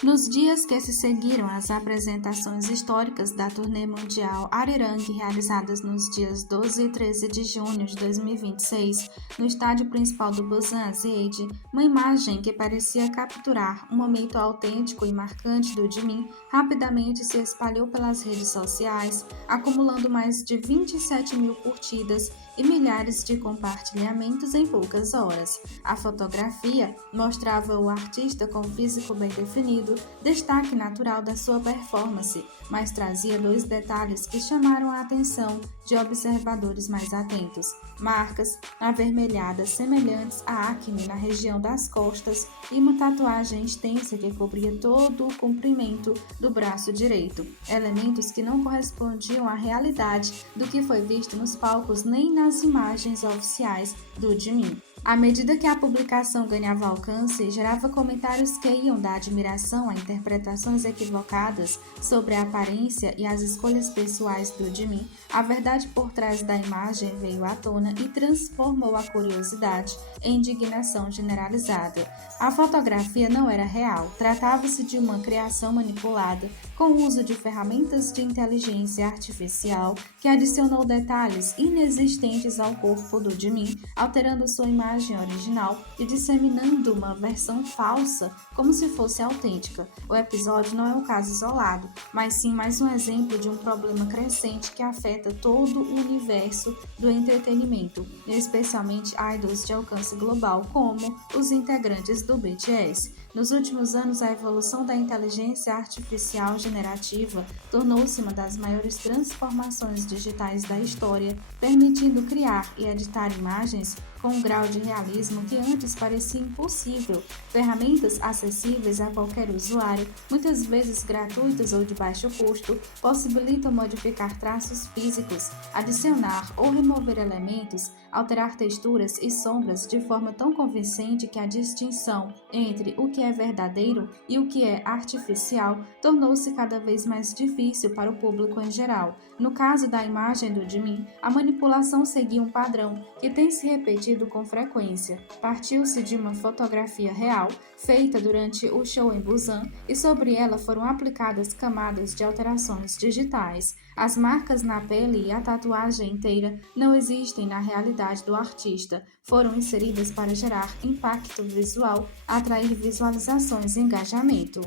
Nos dias que se seguiram às apresentações históricas da turnê mundial Arirang, realizadas nos dias 12 e 13 de junho de 2026, no estádio principal do Busan Azieid, uma imagem que parecia capturar um momento autêntico e marcante do Jimin rapidamente se espalhou pelas redes sociais, acumulando mais de 27 mil curtidas e milhares de compartilhamentos em poucas horas. A fotografia mostrava o artista com o físico bem definido, destaque natural da sua performance, mas trazia dois detalhes que chamaram a atenção de observadores mais atentos: marcas avermelhadas semelhantes a acne na região das costas e uma tatuagem extensa que cobria todo o comprimento do braço direito, elementos que não correspondiam à realidade do que foi visto nos palcos nem nas imagens oficiais do Jimin. À medida que a publicação ganhava alcance, gerava comentários que iam da admiração a interpretações equivocadas sobre a aparência e as escolhas pessoais do Jimin. A verdade por trás da imagem veio à tona e transformou a curiosidade em indignação generalizada. A fotografia não era real, tratava-se de uma criação manipulada com o uso de ferramentas de inteligência artificial que adicionou detalhes inexistentes ao corpo do Jimin, alterando sua imagem original e disseminando uma versão falsa como se fosse autêntica. O episódio não é um caso isolado, mas sim mais um exemplo de um problema crescente que afeta todo o universo do entretenimento, especialmente idols de alcance global como os integrantes do BTS. Nos últimos anos, a evolução da inteligência artificial generativa tornou-se uma das maiores transformações digitais da história, permitindo criar e editar imagens com um grau de realismo que antes parecia impossível. Ferramentas acessíveis a qualquer usuário, muitas vezes gratuitas ou de baixo custo, possibilitam modificar traços físicos, adicionar ou remover elementos, alterar texturas e sombras de forma tão convincente que a distinção entre o que é verdadeiro e o que é artificial tornou-se cada vez mais difícil para o público em geral. No caso da imagem do Jimin, a manipulação seguia um padrão que tem se repetido com frequência. Partiu-se de uma fotografia real, feita durante o show em Busan, e sobre ela foram aplicadas camadas de alterações digitais. As marcas na pele e a tatuagem inteira não existem na realidade do artista, foram inseridas para gerar impacto visual, atrair visualizações e engajamento.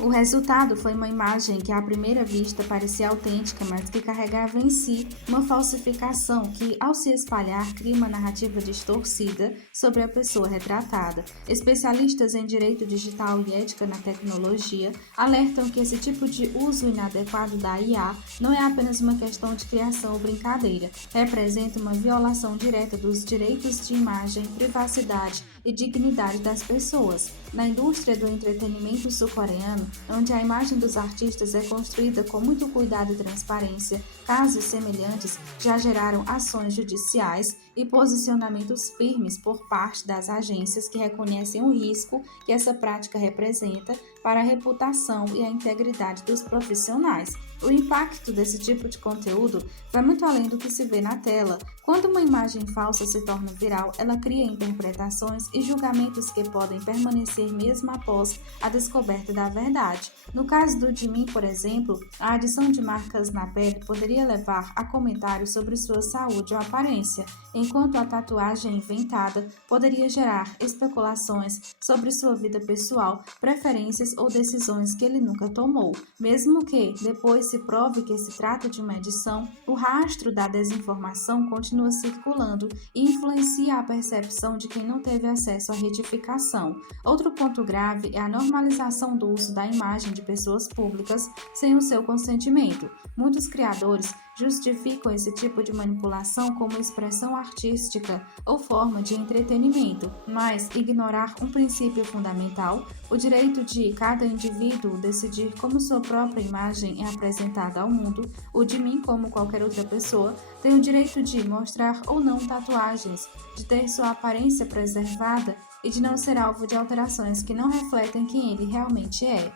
O resultado foi uma imagem que à primeira vista parecia autêntica, mas que carregava em si uma falsificação que, ao se espalhar, cria uma narrativa distorcida sobre a pessoa retratada. Especialistas em direito digital e ética na tecnologia alertam que esse tipo de uso inadequado da IA não é apenas uma questão de criação ou brincadeira, representa uma violação direta dos direitos de imagem, privacidade e dignidade das pessoas. Na indústria do entretenimento sul-coreano, onde a imagem dos artistas é construída com muito cuidado e transparência, casos semelhantes já geraram ações judiciais e posicionamentos firmes por parte das agências que reconhecem o risco que essa prática representa para a reputação e a integridade dos profissionais. O impacto desse tipo de conteúdo vai muito além do que se vê na tela. Quando uma imagem falsa se torna viral, ela cria interpretações e julgamentos que podem permanecer mesmo após a descoberta da verdade. No caso do Jimin, por exemplo, a adição de marcas na pele poderia levar a comentários sobre sua saúde ou aparência, enquanto a tatuagem inventada poderia gerar especulações sobre sua vida pessoal, preferências ou decisões que ele nunca tomou. Mesmo que depois se prove que se trata de uma edição, o rastro da desinformação continua circulando e influencia a percepção de quem não teve acesso à retificação. Outro ponto grave é a normalização do uso da imagem de pessoas públicas sem o seu consentimento. Muitos criadores justificam esse tipo de manipulação como expressão artística ou forma de entretenimento, mas ignorar um princípio fundamental, o direito de cada indivíduo decidir como sua própria imagem é apresentada ao mundo. O Jimin, como qualquer outra pessoa, tem o direito de mostrar ou não tatuagens, de ter sua aparência preservada e de não ser alvo de alterações que não refletem quem ele realmente é.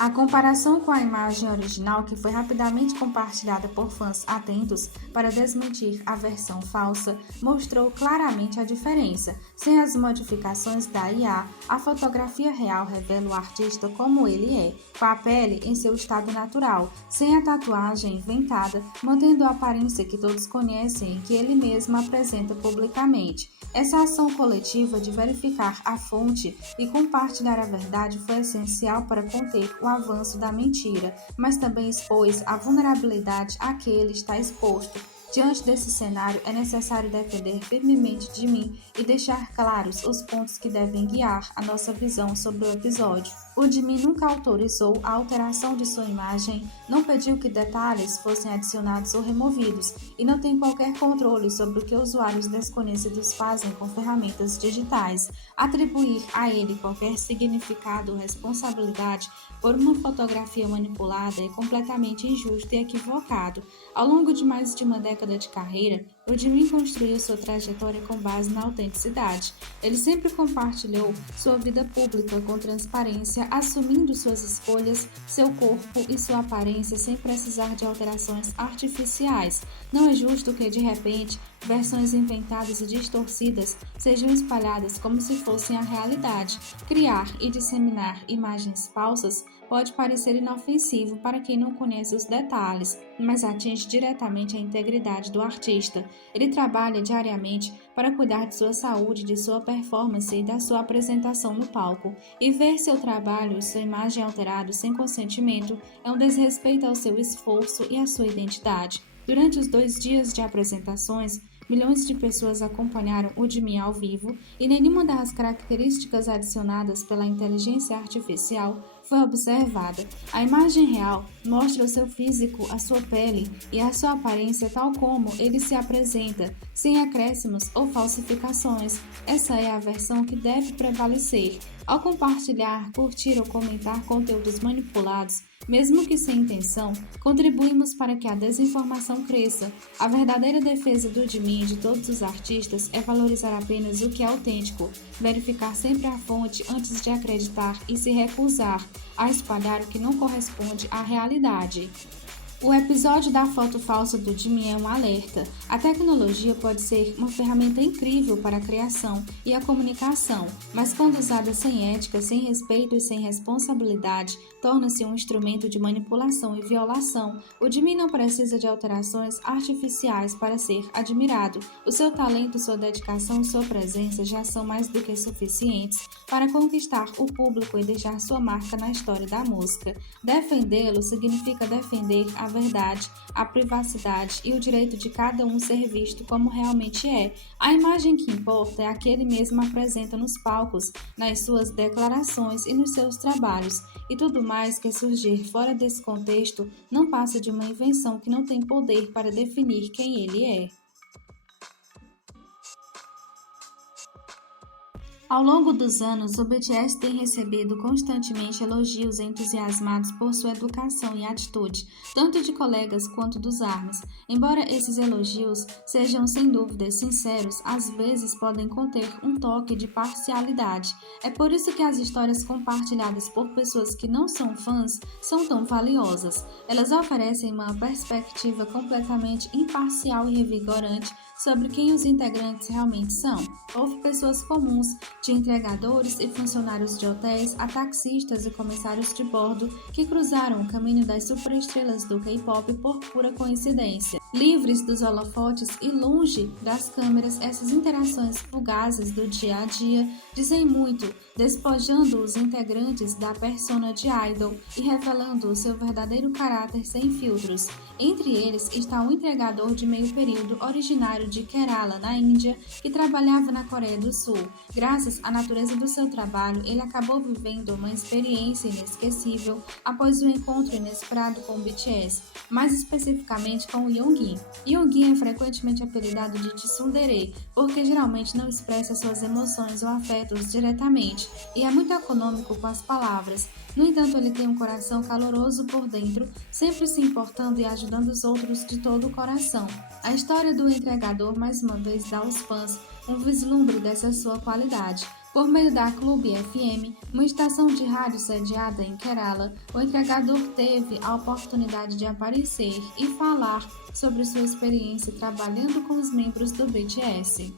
A comparação com a imagem original, que foi rapidamente compartilhada por fãs atentos para desmentir a versão falsa, mostrou claramente a diferença. Sem as modificações da IA, a fotografia real revela o artista como ele é, com a pele em seu estado natural, sem a tatuagem inventada, mantendo a aparência que todos conhecem e que ele mesmo apresenta publicamente. Essa ação coletiva de verificar a fonte e compartilhar a verdade foi essencial para conter o avanço da mentira, mas também expôs a vulnerabilidade a que ele está exposto. Diante desse cenário, é necessário defender firmemente de mim e deixar claros os pontos que devem guiar a nossa visão sobre o episódio. O Jimin nunca autorizou a alteração de sua imagem, não pediu que detalhes fossem adicionados ou removidos e não tem qualquer controle sobre o que usuários desconhecidos fazem com ferramentas digitais. Atribuir a ele qualquer significado ou responsabilidade por uma fotografia manipulada é completamente injusto e equivocado. Ao longo de mais de uma década de carreira, o Jimin construiu sua trajetória com base na autenticidade. Ele sempre compartilhou sua vida pública com transparência, assumindo suas escolhas, seu corpo e sua aparência sem precisar de alterações artificiais. Não é justo que, de repente, versões inventadas e distorcidas sejam espalhadas como se fossem a realidade. Criar e disseminar imagens falsas pode parecer inofensivo para quem não conhece os detalhes, mas atinge diretamente a integridade do artista. Ele trabalha diariamente para cuidar de sua saúde, de sua performance e da sua apresentação no palco. E ver seu trabalho e sua imagem alterados sem consentimento é um desrespeito ao seu esforço e à sua identidade. Durante os 2 dias de apresentações, milhões de pessoas acompanharam o Jimin ao vivo e nenhuma das características adicionadas pela inteligência artificial foi observada. A imagem real mostra o seu físico, a sua pele e a sua aparência tal como ele se apresenta, sem acréscimos ou falsificações. Essa é a versão que deve prevalecer. Ao compartilhar, curtir ou comentar conteúdos manipulados, mesmo que sem intenção, contribuímos para que a desinformação cresça. A verdadeira defesa do Jimin e de todos os artistas é valorizar apenas o que é autêntico, verificar sempre a fonte antes de acreditar e se recusar a espalhar o que não corresponde à realidade. O episódio da foto falsa do Jimin é um alerta. A tecnologia pode ser uma ferramenta incrível para a criação e a comunicação, mas quando usada sem ética, sem respeito e sem responsabilidade, torna-se um instrumento de manipulação e violação. O Jimin não precisa de alterações artificiais para ser admirado. O seu talento, sua dedicação e sua presença já são mais do que suficientes para conquistar o público e deixar sua marca na história da música. Defendê-lo significa defender a verdade, a privacidade e o direito de cada um ser visto como realmente é. A imagem que importa é a que ele mesmo apresenta nos palcos, nas suas declarações e nos seus trabalhos, e tudo mais que surgir fora desse contexto não passa de uma invenção que não tem poder para definir quem ele é. Ao longo dos anos, o BTS tem recebido constantemente elogios entusiasmados por sua educação e atitude, tanto de colegas quanto dos ARMYs. Embora esses elogios sejam sem dúvida sinceros, às vezes podem conter um toque de parcialidade. É por isso que as histórias compartilhadas por pessoas que não são fãs são tão valiosas. Elas oferecem uma perspectiva completamente imparcial e revigorante sobre quem os integrantes realmente são. Houve pessoas comuns, de entregadores e funcionários de hotéis a taxistas e comissários de bordo que cruzaram o caminho das superestrelas do K-pop por pura coincidência. Livres dos holofotes e longe das câmeras, essas interações fugazes do dia a dia dizem muito, despojando os integrantes da persona de idol e revelando o seu verdadeiro caráter sem filtros. Entre eles está um entregador de meio período originário de Kerala, na Índia, que trabalhava na Coreia do Sul. Graças à natureza do seu trabalho, ele acabou vivendo uma experiência inesquecível após o encontro inesperado com o BTS, mais especificamente com o Yoongi. Yoongi é frequentemente apelidado de tsundere, porque geralmente não expressa suas emoções ou afetos diretamente, e é muito econômico com as palavras. No entanto, ele tem um coração caloroso por dentro, sempre se importando e ajudando os outros de todo o coração. A história do entregador mais uma vez dá aos fãs um vislumbre dessa sua qualidade. Por meio da Clube FM, uma estação de rádio sediada em Kerala, o entregador teve a oportunidade de aparecer e falar sobre sua experiência trabalhando com os membros do BTS.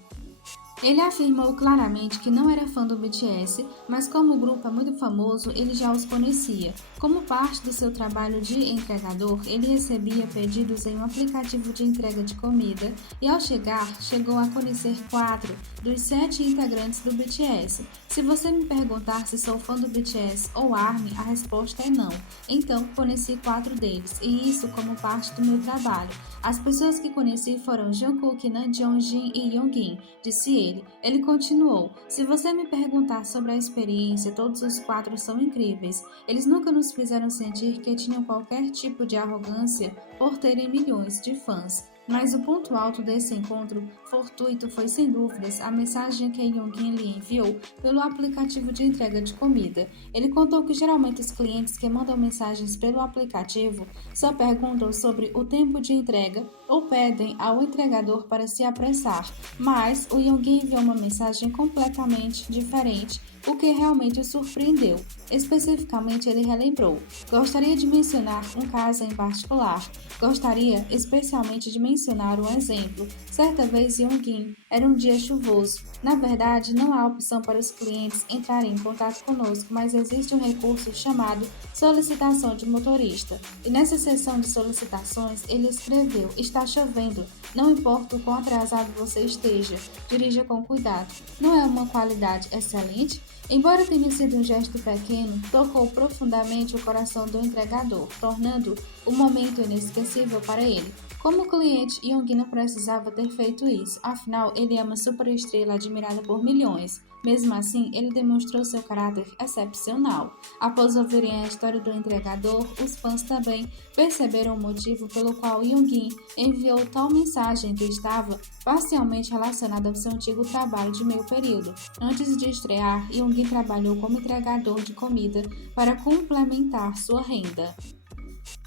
Ele afirmou claramente que não era fã do BTS, mas como o grupo é muito famoso, ele já os conhecia. Como parte do seu trabalho de entregador, ele recebia pedidos em um aplicativo de entrega de comida e, ao chegar, chegou a conhecer 4 dos 7 integrantes do BTS. Se você me perguntar se sou fã do BTS ou ARMY, a resposta é não. Então, conheci 4 deles, e isso como parte do meu trabalho. As pessoas que conheci foram Jungkook, Namjoon, e Yoongi, disse ele. Ele continuou: se você me perguntar sobre a experiência, todos os 4 são incríveis. Eles nunca nos fizeram sentir que tinham qualquer tipo de arrogância por terem milhões de fãs. Mas o ponto alto desse encontro fortuito foi, sem dúvidas, a mensagem que Yoongi lhe enviou pelo aplicativo de entrega de comida. Ele contou que geralmente os clientes que mandam mensagens pelo aplicativo só perguntam sobre o tempo de entrega ou pedem ao entregador para se apressar, mas o Yoongi enviou uma mensagem completamente diferente, o que realmente o surpreendeu. Especificamente, ele relembrou: gostaria de mencionar um caso em particular. Gostaria especialmente de mencionar um exemplo. Certa vez, Yoongi, era um dia chuvoso. Na verdade, não há opção para os clientes entrarem em contato conosco, mas existe um recurso chamado solicitação de motorista. E nessa seção de solicitações, ele escreveu: está chovendo. Não importa o quão atrasado você esteja, dirija com cuidado. Não é uma qualidade excelente? Embora tenha sido um gesto pequeno, tocou profundamente o coração do entregador, tornando o momento inesquecível para ele. Como cliente, Yoongi não precisava ter feito isso, afinal, ele é uma superestrela admirada por milhões. Mesmo assim, ele demonstrou seu caráter excepcional. Após ouvirem a história do entregador, os fãs também perceberam o motivo pelo qual Yoongi enviou tal mensagem, que estava parcialmente relacionada ao seu antigo trabalho de meio período. Antes de estrear, Yoongi trabalhou como entregador de comida para complementar sua renda.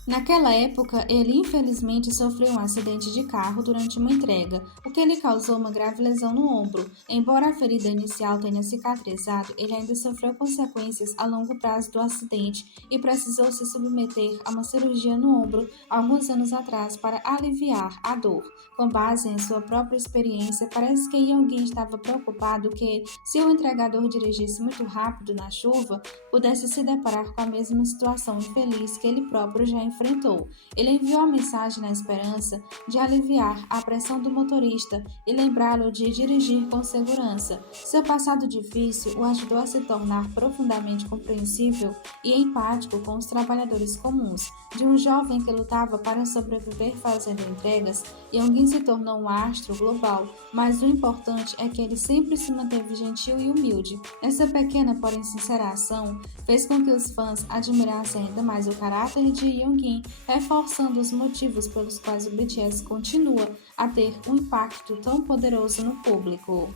Naquela época, ele infelizmente sofreu um acidente de carro durante uma entrega, o que lhe causou uma grave lesão no ombro. Embora a ferida inicial tenha cicatrizado, ele ainda sofreu consequências a longo prazo do acidente e precisou se submeter a uma cirurgia no ombro alguns anos atrás para aliviar a dor. Com base em sua própria experiência, parece que Yoongi estava preocupado que, se o entregador dirigisse muito rápido na chuva, pudesse se deparar com a mesma situação infeliz que ele próprio já enfrentou. Ele enviou a mensagem na esperança de aliviar a pressão do motorista e lembrá-lo de dirigir com segurança. Seu passado difícil o ajudou a se tornar profundamente compreensível e empático com os trabalhadores comuns. De um jovem que lutava para sobreviver fazendo entregas, Yoongi se tornou um astro global, mas o importante é que ele sempre se manteve gentil e humilde. Essa pequena, porém sincera ação fez com que os fãs admirassem ainda mais o caráter de Yoongi, reforçando os motivos pelos quais o BTS continua a ter um impacto tão poderoso no público.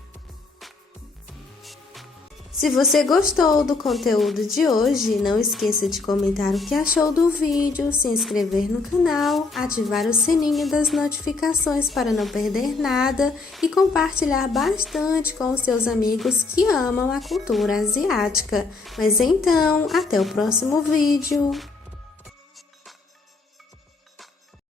Se você gostou do conteúdo de hoje, não esqueça de comentar o que achou do vídeo, se inscrever no canal, ativar o sininho das notificações para não perder nada e compartilhar bastante com os seus amigos que amam a cultura asiática. Mas então, até o próximo vídeo!